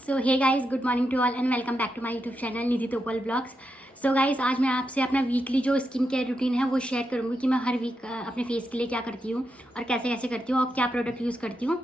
So hey guys, good morning to all and welcome back to my YouTube channel Nidhi Topal vlogs. So guys, आज मैं आपसे अपना weekly जो skin care routine है वो शेयर करूँगी कि मैं हर वीक अपने फेस के लिए क्या करती हूँ और कैसे कैसे करती हूँ और क्या प्रोडक्ट यूज़ करती हूँ।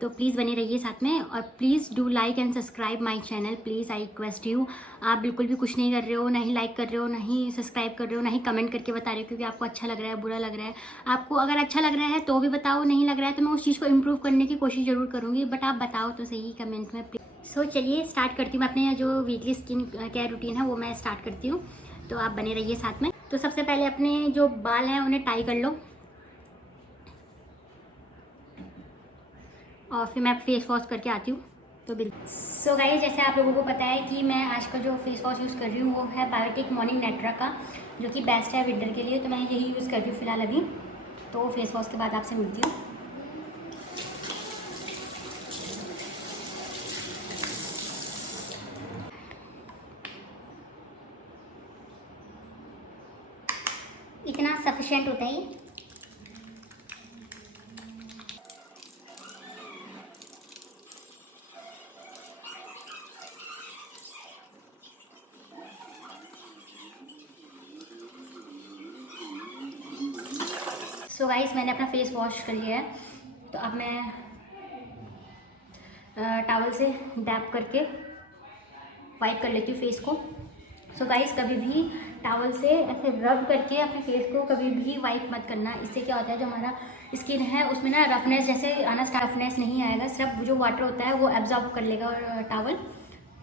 तो प्लीज़ बने रहिए साथ में और please do like and subscribe my channel. Please I request you. आप बिल्कुल भी कुछ नहीं कर रहे हो, ना ही लाइक कर रहे हो, ना ही सब्सक्राइब कर रहे हो, ना ही कमेंट करके बता रहे हो क्योंकि आपको अच्छा लग रहा है, बुरा लग रहा है। आपको अगर अच्छा लग रहा है तो भी बताओ, नहीं लग रहा है तो मैं उस चीज़ को इम्प्रूव करने की कोशिश ज़रूर करूँगी, बट आप बताओ तो सही कमेंट में। सो चलिए स्टार्ट करती हूँ। मैं अपने जो वीकली स्किन केयर रूटीन है वो मैं स्टार्ट करती हूँ, तो आप बने रहिए साथ में। तो सबसे पहले अपने जो बाल हैं उन्हें टाई कर लो और फिर मैं फेस वॉश करके आती हूँ। तो बिल्कुल सो गाइस, जैसे आप लोगों को पता है कि मैं आज का जो फेस वॉश यूज़ कर रही हूँ वो है बायोटिक मॉर्निंग नेट्रा का, जो कि बेस्ट है विंटर के लिए। तो मैं यही यूज़ कर रही हूँ फिलहाल अभी। तो फेस वॉश के बाद आपसे मिलती हूँ। इतना सफिशिएंट होता है ये। सो गाइस, मैंने अपना फेस वॉश कर लिया है, तो अब मैं टॉवल से डैप करके वाइप कर लेती हूँ फेस को। सो गाइस, कभी भी टॉवल से ऐसे रब करके अपने फेस को कभी भी वाइप मत करना। इससे क्या होता है, जो हमारा स्किन है उसमें ना रफनेस जैसे आना स्टार्ट, रफनेस नहीं आएगा, सिर्फ जो वाटर होता है वो एब्जॉर्ब कर लेगा टॉवल,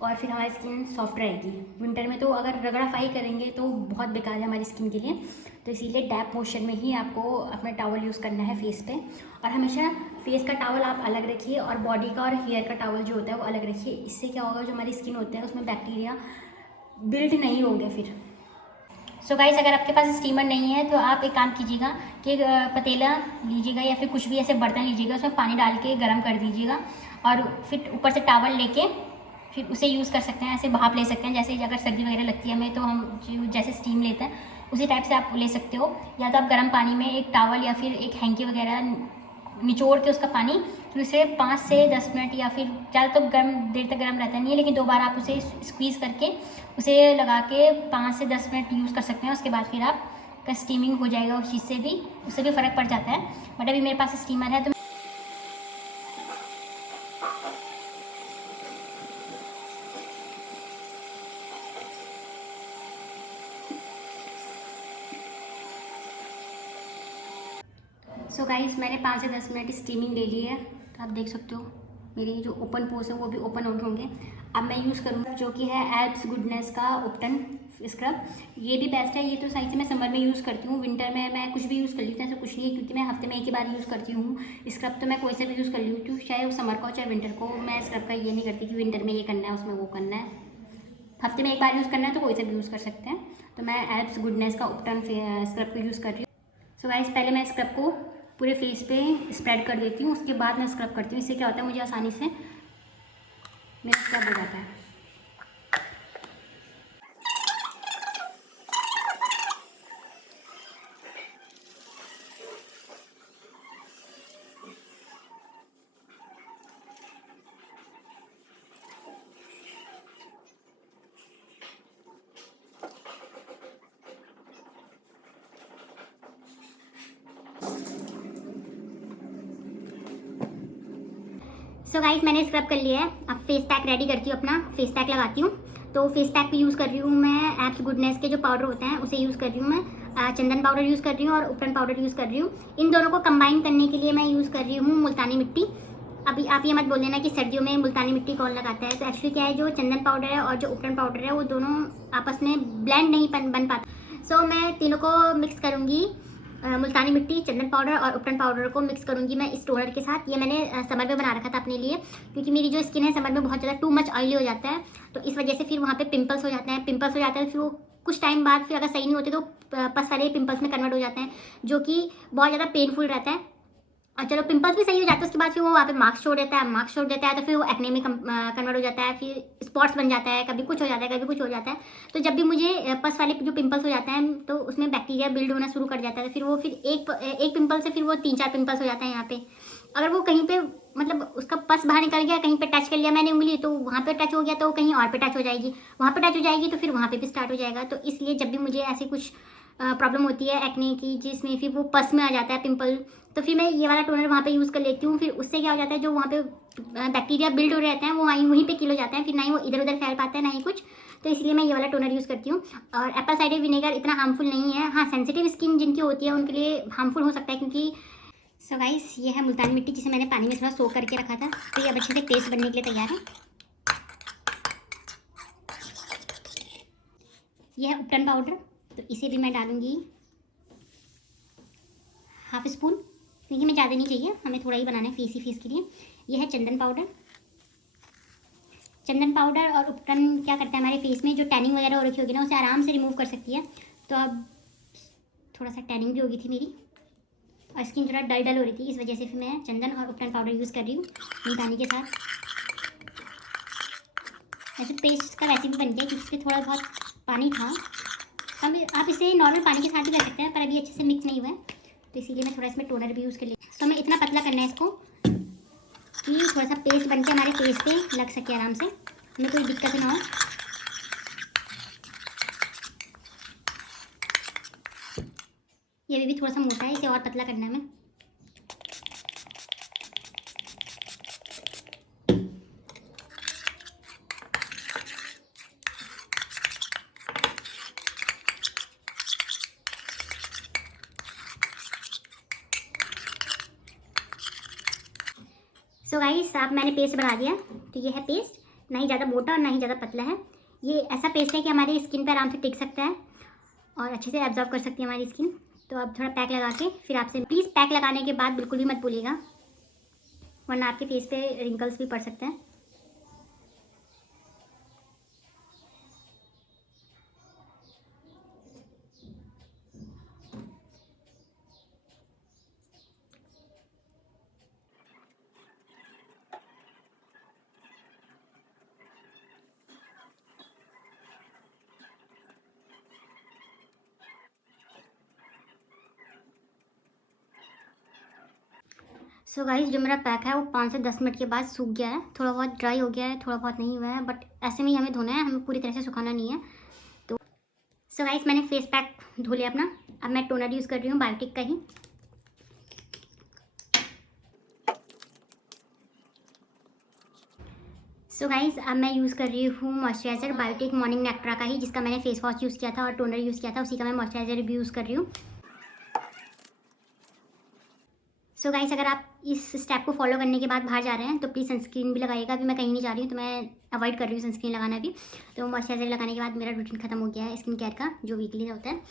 और फिर हमारी स्किन सॉफ्ट रहेगी। विंटर में तो अगर रगड़ाफाई करेंगे तो बहुत बेकार है हमारी स्किन के लिए। तो इसीलिए डैप मोशन में ही आपको अपना टॉवल यूज़ करना है फेस पे। और हमेशा फेस का टॉवल आप अलग रखिए और बॉडी का और हेयर का टॉवल जो होता है वो अलग रखिए। इससे क्या होगा, जो हमारी स्किन होता है उसमें बैक्टीरिया बिल्ड नहीं होंगे फिर। सो गाइस, अगर आपके पास स्टीमर नहीं है तो आप एक काम कीजिएगा कि पतीला लीजिएगा या फिर कुछ भी ऐसे बर्तन लीजिएगा, उसमें पानी डाल के गर्म कर दीजिएगा और फिर ऊपर से टॉवल लेके फिर उसे यूज़ कर सकते हैं। ऐसे भाप ले सकते हैं, जैसे अगर सर्दी वगैरह लगती है हमें तो हम जैसे स्टीम लेते हैं उसी टाइप से आप ले सकते हो। या तो आप गर्म पानी में एक टॉवल या फिर एक हैंकी वगैरह निचोड़ के उसका पानी फिर उसे 5 से 10 मिनट या फिर ज़्यादा तो गर्म देर तक गर्म रहता नहीं है, लेकिन 2 बार आप उसे स्क्वीज़ करके उसे लगा के 5 से 10 मिनट यूज़ कर सकते हैं। उसके बाद फिर आप का स्टीमिंग हो जाएगा उस चीज़ से भी, उससे भी फ़र्क पड़ जाता है। बट अभी मेरे पास स्टीमर है तो सो गाइस, मैंने 5 से 10 मिनट स्टीमिंग ले ली है, तो आप देख सकते हो मेरे जो ओपन पोर्स है वो भी ओपन हो गए होंगे। अब मैं यूज़ करूँगा जो कि है एल्प्स गुडनेस का उपटन स्क्रब। ये भी बेस्ट है। ये तो सही से मैं समर में यूज़ करती हूँ, विंटर में मैं कुछ भी यूज़ कर लेती हूँ, ऐसा कुछ नहीं है, क्योंकि मैं हफ्ते में एक ही बार यूज़ करती हूँ स्क्रब। तो मैं कोई सा भी यूज़ कर लेती हूँ, चाहे वो समर का हो चाहे विंटर को। मैं स्क्रब का ये नहीं करती कि विंटर में ये करना है उसमें वो करना है। हफ्ते में एक बार यूज़ करना है तो कोई सा भी यूज़ कर सकते हैं। तो मैं एल्प्स गुडनेस का उपटन स्क्रब को यूज़ कर रही हूँ। सो गाइस, पहले मैं स्क्रब को पूरे फेस पे स्प्रेड कर देती हूँ, उसके बाद मैं स्क्रब करती हूँ। इससे क्या होता है, मुझे आसानी से मेरा स्क्रब हो जाता है। सो गाइस, मैंने स्क्रब कर लिया है। अब फेस पैक रेडी करती हूँ, अपना फेस पैक लगाती हूँ। तो फेस पैक भी यूज़ कर रही हूँ मैं एप्स गुडनेस के जो पाउडर होते हैं उसे यूज़ कर रही हूँ मैं। चंदन पाउडर यूज़ कर रही हूँ और उपटन पाउडर यूज़ कर रही हूँ। इन दोनों को कंबाइन करने के लिए मैं यूज़ कर रही हूँ मुल्तानी मिट्टी। अभी आप ये मत बोल देना कि सर्दियों में मुल्तानी मिट्टी कौन लगाता है। तो एक्चुअली क्या है, जो चंदन पाउडर है और जो उपटन पाउडर है वो दोनों आपस में ब्लेंड नहीं बन पाता। सो मैं तीनों को मिक्स करूँगी, मुल्तानी मिट्टी, चंदन पाउडर और उपटन पाउडर को मिक्स करूँगी मैं इस टोनर के साथ। ये मैंने समर में बना रखा था अपने लिए, क्योंकि मेरी जो स्किन है समर में बहुत ज़्यादा टू मच ऑयली हो जाता है, तो इस वजह से फिर वहाँ पे पिंपल्स हो जाते हैं। फिर वो कुछ टाइम बाद फिर अगर सही नहीं होते तो पस सारे पिंपल्स में कन्वर्ट हो जाते हैं, जो कि बहुत ज़्यादा पेनफुल रहता है। और चलो पिंपल्स भी सही हो जाते हैं, उसके बाद फिर वो वहाँ पे मार्क्स छोड़ देता है, तो फिर वो एक्ने में कन्वर्ट हो जाता है, फिर स्पॉट्स बन जाता है, कभी कुछ हो जाता है, कभी कुछ हो जाता है। तो जब भी मुझे पस वाले जो पिंपल्स हो जाते हैं तो उसमें बैक्टीरिया बिल्ड होना शुरू कर जाता है। फिर वो फिर एक पिंपल से फिर वो 3-4 पिंपल्स हो जाते हैं यहाँ पे। अगर वो कहीं पे मतलब उसका पस बाहर निकल गया, कहीं पे टच कर लिया मैंने उंगली तो वहाँ पे टच हो गया, तो कहीं और पे टच हो जाएगी, वहाँ पे टच हो जाएगी तो फिर वहाँ पे भी स्टार्ट हो जाएगा। तो इसलिए जब भी मुझे ऐसे कुछ प्रॉब्लम होती है एक्ने की, जिसमें फिर वो पस में आ जाता है पिंपल, तो फिर मैं ये वाला टोनर वहाँ पे यूज़ कर लेती हूँ। फिर उससे क्या हो जाता है, जो वहाँ पे बैक्टीरिया बिल्ड हो रहते हैं वो वहीं पे किल हो जाते हैं, फिर ना ही वो इधर उधर फैल पाता है ना ही कुछ। तो इसलिए मैं ये वाला टोनर यूज़ करती हूँ। और एप्पल साइडर विनेगर इतना हार्मफुल नहीं है, हाँ सेंसिटिव स्किन जिनकी होती है उनके लिए हार्मफुल हो सकता है, क्योंकि सो गाइस ये है मुल्तानी मिट्टी, जिसे मैंने पानी में थोड़ा सोक करके रखा था। तो ये अब अच्छे से पेस्ट बनने के लिए तैयार है। यह है उपटन पाउडर, तो इसे भी मैं डालूंगी हाफ स्पून, क्योंकि हमें ज़्यादा नहीं चाहिए, हमें थोड़ा ही बनाना है फेस के लिए। यह है चंदन पाउडर। चंदन पाउडर और उपटन क्या करता है, हमारे फेस में जो टैनिंग वगैरह हो रखी होगी ना, उसे आराम से रिमूव कर सकती है। तो अब थोड़ा सा टैनिंग भी होगी थी मेरी और स्किन थोड़ा डल डल हो रही थी, इस वजह से फिर मैं चंदन और उपटन पाउडर यूज़ कर रही हूँ मुल्तानी के साथ। वैसे पेस्ट का वैसे भी बन गया, क्योंकि इसमें थोड़ा बहुत पानी था। हम आप इसे नॉर्मल पानी के साथ भी कर सकते हैं, पर अभी अच्छे से मिक्स नहीं हुआ है, तो इसीलिए मैं थोड़ा इसमें टोनर भी यूज़ कर लिया। तो हमें इतना पतला करना है इसको कि थोड़ा सा पेस्ट बन के हमारे फेस पे लग सके आराम से, हमें कोई दिक्कत ना हो। ये भी थोड़ा सा मोटा है, इसे और पतला करना है हमें। सो गाइस अब मैंने पेस्ट बना दिया, तो ये है पेस्ट, ना ही ज़्यादा मोटा और ना ही ज़्यादा पतला है। ये ऐसा पेस्ट है कि हमारी स्किन पर आराम से टिक सकता है और अच्छे से एब्जॉर्ब कर सकती है हमारी स्किन। तो अब थोड़ा पैक लगा के फिर आपसे प्लीज़ पैक लगाने के बाद बिल्कुल भी मत भूलिएगा, वरना आपके फेस पे रिंकल्स भी पड़ सकते हैं। सो गाइस जो मेरा पैक है वो 5 से 10 मिनट के बाद सूख गया है, थोड़ा बहुत ड्राई हो गया है, थोड़ा बहुत नहीं हुआ है, बट ऐसे में ही हमें धोना है, हमें पूरी तरह से सुखाना नहीं है। तो सो गाइस मैंने फेस पैक धो लिया अपना। अब मैं टोनर यूज़ कर रही हूँ बायोटिक का ही। सो गाइस अब मैं यूज़ कर रही हूँ मॉइस्चराइज़र बायोटिक मॉर्निंग नेक्ट्रा का ही, जिसका मैंने फेस वॉश यूज़ किया था और टोनर यूज़ किया था, उसी का मैं मॉइस्चराइज़र भी यूज़ कर रही हूँ। सो गाइस अगर आप इस स्टेप को फॉलो करने के बाद बाहर जा रहे हैं तो प्लीज़ सनस्क्रीन भी लगाइएगा। अभी मैं कहीं नहीं जा रही हूँ तो मैं अवॉइड कर रही हूँ सनस्क्रीन लगाना भी। तो मॉइस्चराइज़र लगाने के बाद मेरा रूटीन खत्म हो गया है स्किन केयर का, जो वीकली होता है।